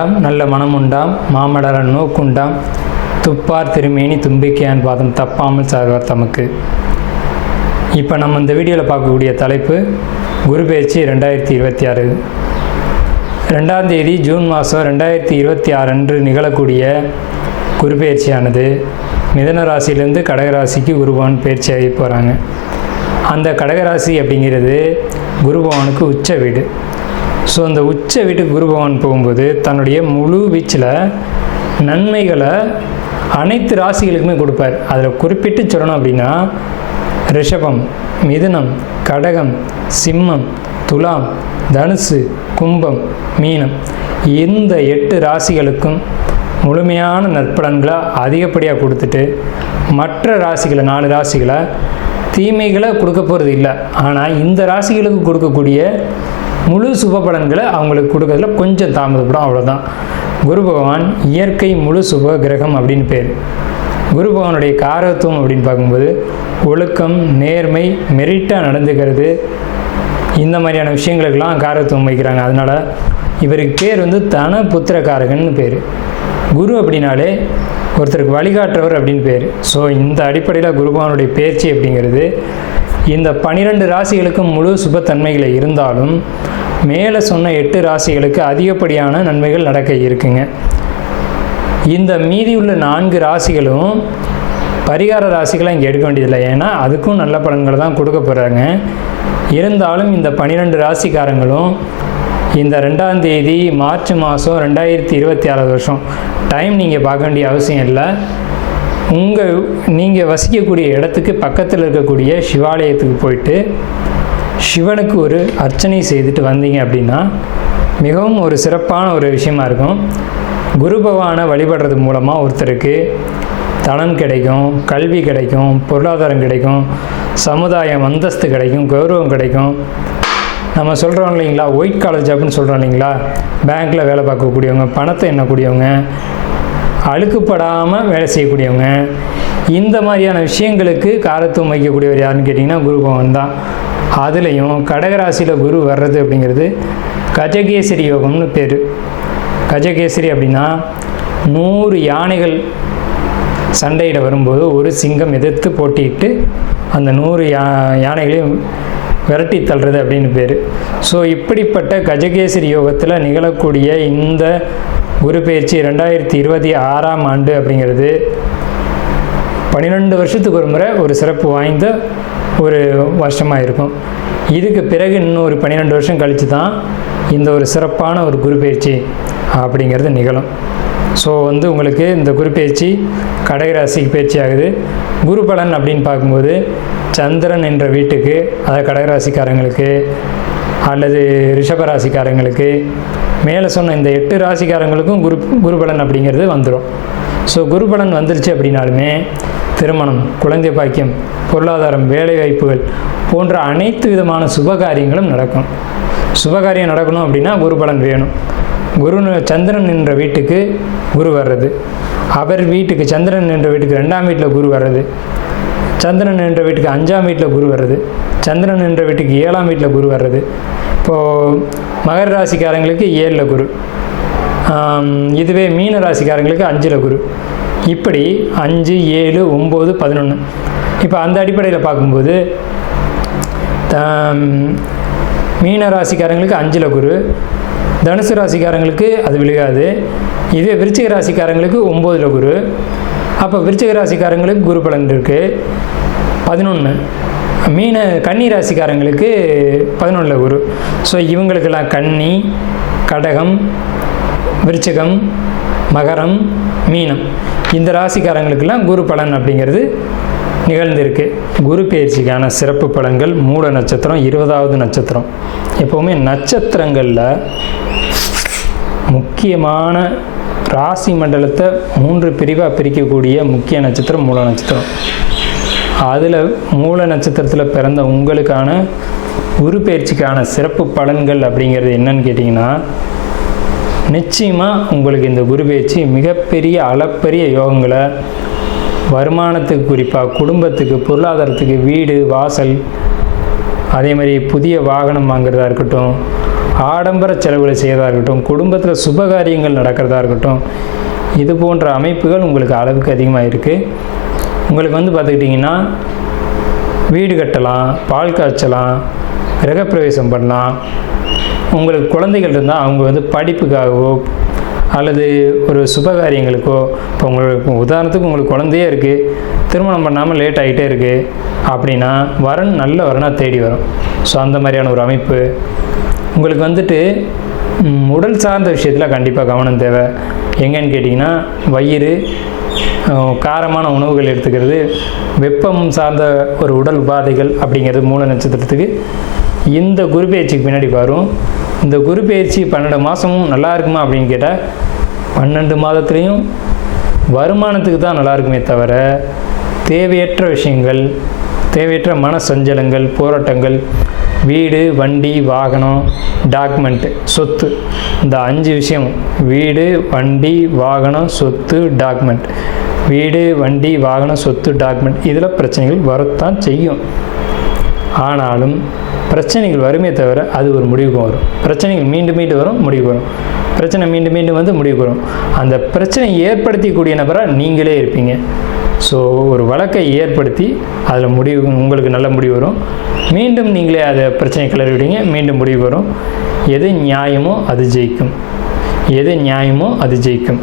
வேண்டாம் நல்ல மனம் உண்டாம் மாமலர நோக்குண்டாம் துப்பார் திருமேனி தும்பிக்கையான் பாதம் தப்பாமல் சார்வார் தமக்கு. இப்போ நம்ம இந்த வீடியோவில் பார்க்கக்கூடிய தலைப்பு குரு பெயர்ச்சி 2026. 2ஆம் தேதி ஜூன் மாதம் 2026 அன்று நிகழக்கூடிய குரு பெயர்ச்சியானது மிதன ராசியிலேருந்து கடகராசிக்கு குருபவன் பெயர்ச்சியாகி போகிறாங்க. அந்த கடகராசி அப்படிங்கிறது குருபவனுக்கு உச்ச வீடு. ஸோ அந்த உச்ச வீட்டுக்கு குருபவன் போகும்போது தன்னுடைய முழு வீச்சில் நன்மைகளை அனைத்து ராசிகளுக்குமே கொடுப்பார். அதில் குறிப்பிட்டு சொல்லணும் அப்படின்னா ரிஷபம், மிதுனம், கடகம், சிம்மம், துலாம், தனுசு, கும்பம், மீனம் இந்த 8 ராசிகளுக்கும் முழுமையான நற்பலன்களை அதிகப்படியாக கொடுத்துட்டு மற்ற ராசிகளை 4 ராசிகளை தீமைகளை கொடுக்க போகிறது இல்லை. ஆனால் இந்த ராசிகளுக்கு கொடுக்கக்கூடிய முழு சுப பலன்களை அவங்களுக்கு கொடுக்கறதுல கொஞ்சம் தாமதப்படும், அவ்வளோதான். குரு பகவான் இயற்கை முழு சுப கிரகம் அப்படின்னு பேர். குரு பகவானுடைய காரகத்துவம் அப்படின்னு பார்க்கும்போது ஒழுக்கம், நேர்மை, மெரிட்டாக நடந்துக்கிறது, இந்த மாதிரியான விஷயங்களுக்கெல்லாம் காரகத்துவம் வைக்கிறாங்க. அதனால் இவருக்கு பேர் தன புத்திரக்காரகன்னு பேர். குரு அப்படின்னாலே ஒருத்தருக்கு வழிகாட்டுறவர் அப்படின்னு பேர். ஸோ இந்த அடிப்படையில் குருபகவானுடைய பெயர்ச்சி அப்படிங்கிறது இந்த 12 ராசிகளுக்கும் முழு சுபத்தன்மைகளை இருந்தாலும் மேலே சொன்ன 8 ராசிகளுக்கு அதிகப்படியான நன்மைகள் நடக்க இருக்குங்க. இந்த மீதி உள்ள 4 ராசிகளும் பரிகார ராசிகளை இங்கே எடுக்க வேண்டியதில்லை, ஏன்னா அதுக்கும் நல்ல பலன்களை தான் கொடுக்க போகிறாங்க. இருந்தாலும் இந்த 12 ராசிக்காரங்களும் இந்த 2ஆம் தேதி மார்ச் மாதம் 2026 வருஷம் டைம் நீங்கள் பார்க்க வேண்டிய அவசியம் இல்லை. நீங்கள் வசிக்கக்கூடிய இடத்துக்கு பக்கத்தில் இருக்கக்கூடிய சிவாலயத்துக்கு போயிட்டு சிவனுக்கு ஒரு அர்ச்சனை செய்துட்டு வந்தீங்க அப்படின்னா மிகவும் ஒரு சிறப்பான ஒரு விஷயமா இருக்கும். குரு பகவானை வழிபடுறது மூலமாக ஒருத்தருக்கு தனம் கிடைக்கும், கல்வி கிடைக்கும், பொருளாதாரம் கிடைக்கும், சமுதாயம் அந்தஸ்து கிடைக்கும், கௌரவம் கிடைக்கும். நம்ம சொல்கிறோம் இல்லைங்களா, ஒயிட் காலர் ஜாப்னு சொல்கிறோம் இல்லைங்களா, பேங்க்கில் வேலை பார்க்கக்கூடியவங்க, பணத்தை எண்ணக்கூடியவங்க, அழுக்குப்படாமல் வேலை செய்யக்கூடியவங்க, இந்த மாதிரியான விஷயங்களுக்கு காரத்துவம் வைக்கக்கூடியவர் யாருன்னு கேட்டிங்கன்னா குரு பகவான் தான். அதுலேயும் கடகராசியில் குரு வர்றது அப்படிங்கிறது கஜகேசரி யோகம்னு பேர். கஜகேசரி அப்படின்னா 100 யானைகள் சண்டையிட வரும்போது ஒரு சிங்கம் எதிர்த்து போட்டிட்டு அந்த 100 யானைகளையும் விரட்டி தள்ளுறது அப்படின்னு பேர். ஸோ இப்படிப்பட்ட கஜகேசரி யோகத்தில் நிகழக்கூடிய இந்த குரு பெயர்ச்சி 2026ஆம் ஆண்டு அப்படிங்கிறது 12 வருஷத்துக்கு ஒரு முறை ஒரு சிறப்பு வாய்ந்த ஒரு வருஷமாக இருக்கும். இதுக்கு பிறகு இன்னொரு 12 வருஷம் கழித்து தான் இந்த ஒரு சிறப்பான ஒரு குரு பெயர்ச்சி அப்படிங்கிறது நிகழும். ஸோ உங்களுக்கு இந்த குரு பெயர்ச்சி கடகராசிக்கு பயிற்சி ஆகுது. குரு பலன் அப்படின்னு பார்க்கும்போது சந்திரன் என்ற வீட்டுக்கு, அதாவது கடகராசிக்காரங்களுக்கு அல்லது ரிஷபராசிக்காரங்களுக்கு, மேலே சொன்ன இந்த 8 ராசிக்காரங்களுக்கும் குரு பலன் அப்படிங்கிறது வந்துடும். ஸோ குரு பலன் வந்துருச்சு அப்படின்னாலுமே திருமணம், குழந்தை பாக்கியம், பொருளாதாரம், வேலை வாய்ப்புகள் போன்ற அனைத்து விதமான சுபகாரியங்களும் நடக்கும். சுபகாரியம் நடக்கணும் அப்படின்னா குரு பலன் வேணும். சந்திரன் என்ற வீட்டுக்கு குரு வர்றது, அவர் வீட்டுக்கு சந்திரன் என்ற வீட்டுக்கு 2ஆம் வீட்டில் குரு வர்றது, சந்திரன் என்ற வீட்டுக்கு 5ஆம் வீட்டில் குரு வர்றது, சந்திரன் என்ற வீட்டுக்கு 7ஆம் வீட்டில் குரு வர்றது. இப்போது மகர ராசிக்காரங்களுக்கு 7ல் குரு, இதுவே மீன ராசிக்காரங்களுக்கு 5ல் குரு, இப்படி 5, 7, 9, 11. இப்போ அந்த அடிப்படையில் பார்க்கும்போது மீன ராசிக்காரங்களுக்கு 5ல் குரு, தனுசு ராசிக்காரங்களுக்கு அது விழுகாது. இதுவே விருச்சிக ராசிக்காரங்களுக்கு 9ல் குரு. அப்போ விருச்சிக ராசிக்காரங்களுக்கு குரு பலன் இருக்குது 11. கன்னி ராசிக்காரங்களுக்கு 11ல் குரு. ஸோ இவங்களுக்கெல்லாம் கன்னி, கடகம், விருச்சிகம், மகரம், மீனம் இந்த ராசிக்காரங்களுக்கெல்லாம் குரு பலன் அப்படிங்கிறது நிகழ்ந்திருக்கு. குரு பெயர்ச்சிக்கான சிறப்பு பலன்கள் மூல நட்சத்திரம் 20வது நட்சத்திரம். எப்போவுமே நட்சத்திரங்களில் முக்கியமான ராசி மண்டலத்தை 3 பிரிவாக பிரிக்கக்கூடிய முக்கிய நட்சத்திரம் மூல நட்சத்திரம். அதில் மூல நட்சத்திரத்தில் பிறந்த உங்களுக்கான குரு பெயர்ச்சிக்கான சிறப்பு பலன்கள் அப்படிங்கிறது என்னன்னு கேட்டிங்கன்னா, நிச்சயமாக உங்களுக்கு இந்த குரு பெயர்ச்சி மிகப்பெரிய அளப்பரிய யோகங்களை, வருமானத்துக்கு, குறிப்பாக குடும்பத்துக்கு, பொருளாதாரத்துக்கு, வீடு வாசல், அதே மாதிரி புதிய வாகனம் வாங்குறதா இருக்கட்டும், ஆடம்பர செலவுகளை செய்கிறதா இருக்கட்டும், குடும்பத்தில் சுபகாரியங்கள் நடக்கிறதா இருக்கட்டும், இது போன்ற அமைப்புகள் உங்களுக்கு அளவுக்கு அதிகமாக இருக்குது. உங்களுக்கு பார்த்துக்கிட்டிங்கன்னா வீடு கட்டலாம், பால் காய்ச்சலாம், கிரகப்பிரவேசம் பண்ணலாம். உங்களுக்கு குழந்தைகள் இருந்தால் அவங்க படிப்புக்காகவோ அல்லது ஒரு சுபகாரியங்களுக்கோ, இப்போ உங்களுக்கு உதாரணத்துக்கு உங்களுக்கு குழந்தையே இருக்குது, திருமணம் பண்ணாமல் லேட் ஆகிட்டே இருக்குது அப்படின்னா வரன் நல்ல வரனாக தேடி வரும். ஸோ அந்த மாதிரியான ஒரு அமைப்பு. உங்களுக்கு உடல் சார்ந்த விஷயத்தில் கண்டிப்பாக கவனம் தேவை. எங்கன்னு கேட்டிங்கன்னா வயிறு, காரமான உணவுகள் எடுத்துக்கிறது, வெப்பம் சார்ந்த ஒரு உடல் உபாதைகள் அப்படிங்கிறது மூல நட்சத்திரத்துக்கு இந்த குரு பயிற்சிக்கு பின்னாடி வரும். இந்த குரு பயிற்சி 12 மாதமும் நல்லா இருக்குமா அப்படின்னு கேட்டால் 12 மாதத்துலேயும் வருமானத்துக்கு தான் நல்லா இருக்குமே தவிர தேவையற்ற விஷயங்கள், தேவையற்ற மன சஞ்சலங்கள், போராட்டங்கள், வீடு, வண்டி, வாகனம், டாக்குமெண்ட், சொத்து, இந்த 5 விஷயம், வீடு, வண்டி, வாகனம், சொத்து, டாக்குமெண்ட், வீடு, வண்டி, வாகனம், சொத்து, டாக்குமெண்ட், இதில் பிரச்சனைகள் வரத்தான் செய்யும். ஆனாலும் பிரச்சனைகள் வருமே தவிர அது ஒரு முடிவுக்கு வரும். பிரச்சனைகள் மீண்டும் மீண்டும் வரும், முடிவுக்கு வரும். பிரச்சனை மீண்டும் மீண்டும் முடிவுக்கு வரும். அந்த பிரச்சனை ஏற்படுத்தக்கூடிய நபராக நீங்களே இருப்பீங்க. ஸோ ஒரு வழக்கை ஏற்படுத்தி அதில் முடிவு, உங்களுக்கு நல்ல முடிவு வரும். மீண்டும் நீங்களே அதை பிரச்சனை கிளறி விடுவீங்க, மீண்டும் முடிவு வரும். எது நியாயமோ அது ஜெயிக்கும். எது நியாயமோ அது ஜெயிக்கும்.